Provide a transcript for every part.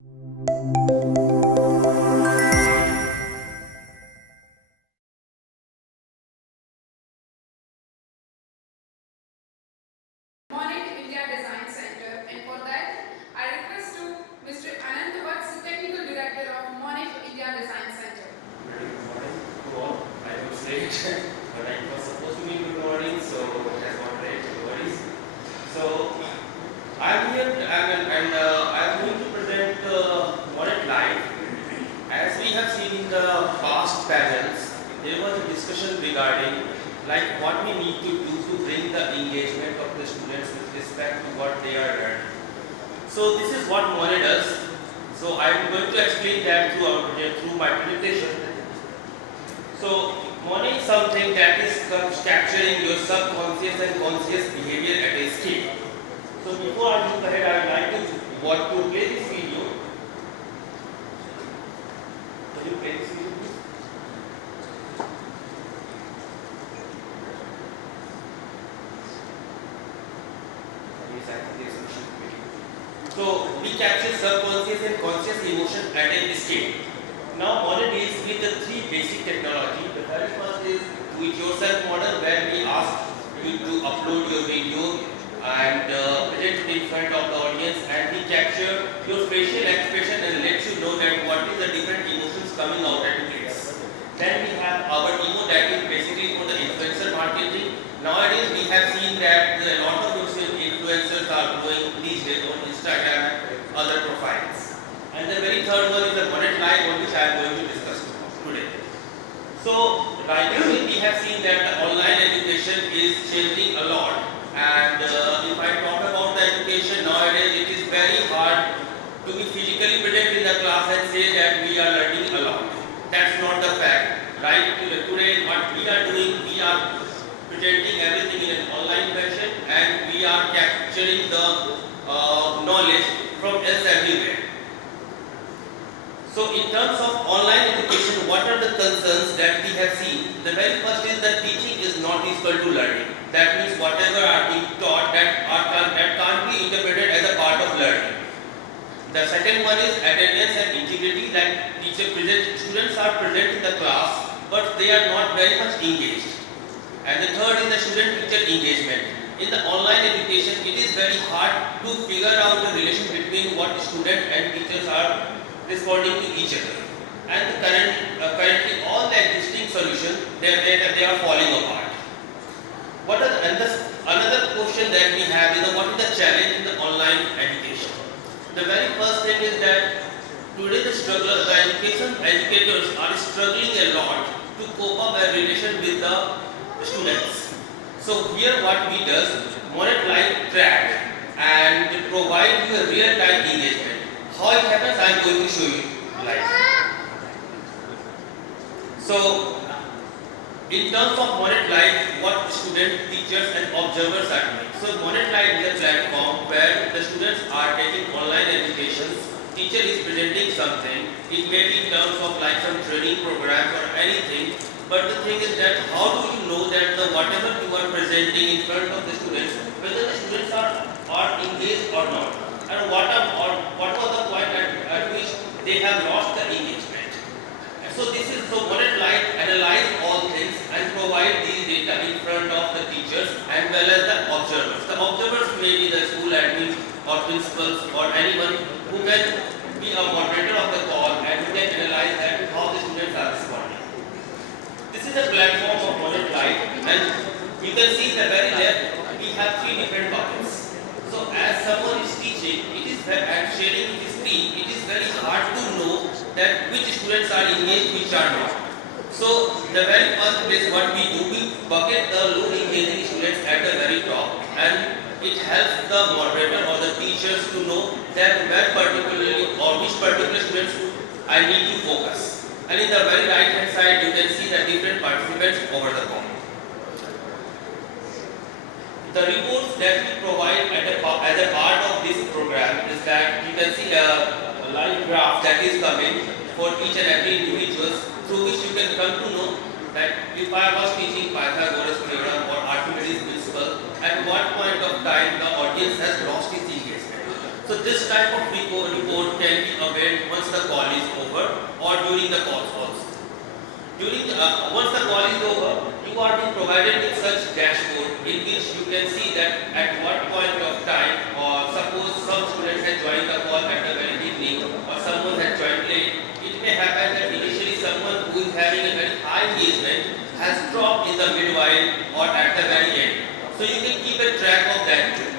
Monet India Design Center, and for that, I request to Mr. Anand Vats, Technical Director of Monet India Design Center. Very good morning to all. I was late, but I was supposed to be good morning, so it has gone late. No worries. So I'm here and I'm going to present Monet Live. As we have seen in the past panels, there was a discussion regarding like what we need to do to bring the engagement of the students with respect to what they are learning. So this is what Monet does. So I'm going to explain that through my presentation. So Monet is something that is capturing your subconscious and conscious behavior at a scale. So before I move ahead, I would like to play this video. Can you play this video, please? Yes, I think there is a video. So we capture subconscious and conscious emotion at a scale. Now Monet deals with the three basic technology. The very first is do-it-yourself model, where we ask you to upload your video and present it in front of the audience, and we capture your facial expression and let you know that what is the different emotions coming out at your face. Then we have our demo, that is basically for the influencer marketing. Nowadays we have seen that a lot of influencers are growing these days on Instagram and other profiles. And the very third one is the Monet Live, on which I am going to discuss today. So right away we have seen that the online education is changing a lot. And if I talk about the education nowadays, it is very hard to be physically present in the class and say that we are learning a lot. That's not the fact. Right today, what we are doing, we are presenting everything in an online fashion, and we are capturing the knowledge from else everywhere. So in terms of online education, what are the concerns that we have seen? The very first is that teaching is not equal to learning. That means whatever are being taught that can't be interpreted as a part of learning. The second one is attendance and integrity, that students are present in the class but they are not very much engaged. And the third is the student-teacher engagement. In the online education, it is very hard to figure out the relation between what student and teachers are responding to each other. And currently all the existing solutions, they are falling apart. Another question that we have is what is the challenge in the online education? The very first thing is that today the educators are struggling a lot to cope up a relation with the students. So here what we do, Monet Live track and provide you a real-time engagement. How it happens, I am going to show you live. So in terms of Monet Live, what students, teachers and observers are doing. So Monet Live is a platform where the students are taking online education. Teacher is presenting something. It may be in terms of like some training programs or anything. But the thing is that how do you know that whatever you are presenting in front of the students, whether the students are engaged or not, and what was the point at which they have lost the engagement. So Monet Live analyze all things and provide these data in front of the teachers and well as the observers. The observers may be the school admin or principals or anyone who can be a moderator of the call and who can analyze that how the students are responding. This is a platform of Monet Live, and you can see in the very left we have three different buckets. So as someone is teaching, and sharing with the screen, it is very hard to know that which students are engaged, which are not. So the very first place what we do, we bucket the low engaging students at the very top, and it helps the moderator or the teachers to know that where particularly or which particular students I need to focus. And in the very right hand side you can see the different participants over the call. The reports that we provide as a part of this program is that you can see a live graph that is coming for each and every individual, through which you can come to know that if I was teaching Pythagoras theorem or Archimedes principle, at what point of time the audience has lost its engagement. So this type of report can be a during the calls also. Once the call is over, you are being provided with such dashboard in which you can see that at what point of time, or suppose some student has joined the call at the very beginning, or someone has joined late. It may happen that initially someone who is having a very high engagement has dropped in the midwhile or at the very end. So you can keep a track of that too.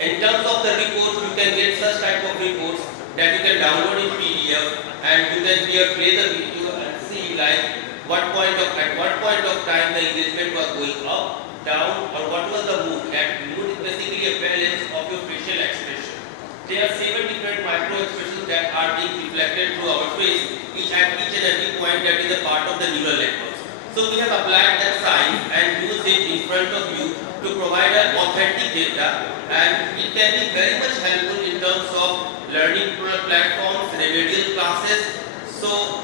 In terms of the reports, you can get such type of reports that you can download in PDF, and you can here play the video and see like at what point of time the engagement was going up, down, or what was the mood. That mood is basically a balance of your facial expression. There are 7 different micro expressions that are being reflected through our face, each and every point that is a part of the neural networks. So we have applied that science and used it in front of you to provide an authentic data, and it can be very much helpful in terms of learning platforms, remedial classes. So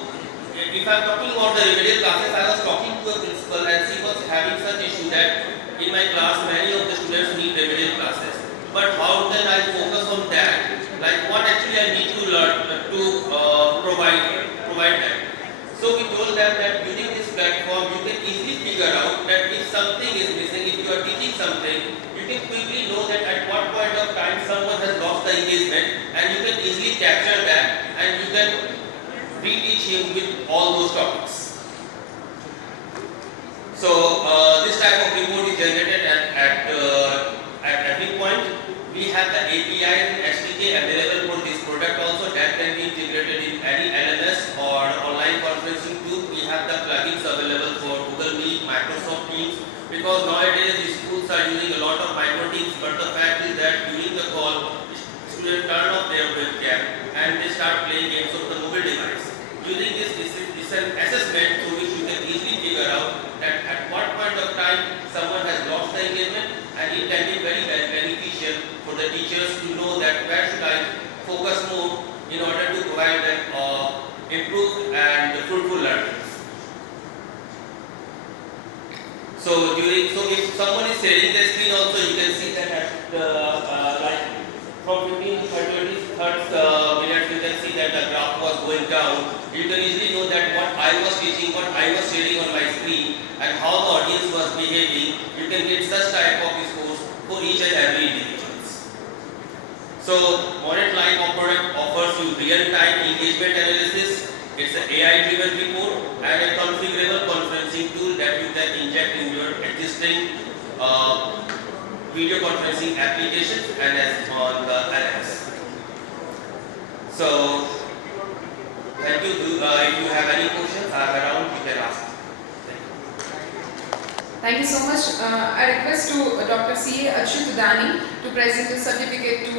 if I am talking about the remedial classes, I was talking to a principal and she was having such issue that in my class many of the students need remedial classes. But how can I focus on that? Like what actually I need to learn to provide them. So we told them that using this platform you can easily figure out that if something is missing, if you are teaching something, you can quickly know that at what point of time someone has lost the engagement, and you can easily capture that and you can reteach him with all those topics. So this type of report is generated at every point. We have the API and SDK available for this product also, that can be integrated in any LMS or online conferencing tool. We have the plugins available for Google Meet, Microsoft Teams, because nowadays the schools are using a lot of micro teams, but the fact is that during the call, students turn off their webcam and they start playing games on the mobile device. Using this is an assessment through which you can easily figure out that at what point of time someone has lost the engagement, and it can be very beneficial for the teachers to know that where should I focus more in order to provide them improved and fruitful learning. So if someone is sharing the screen also, you can see that at like from 15 to 30 minutes you can see that the graph was going down. You can easily know that what I was teaching, what I was sharing on my screen, and how the audience was behaving. You can get such type of scores for each and every individual. So Monet Live product offers you real-time engagement analysis. It's an AI-driven report and a configurable conferencing tool that you can inject in your existing video conferencing applications and as on the LMS. So thank you. If you have any questions, I'm around. You can ask. Thank you so much. I request to Dr. C. Achyut Dani to present the certificate to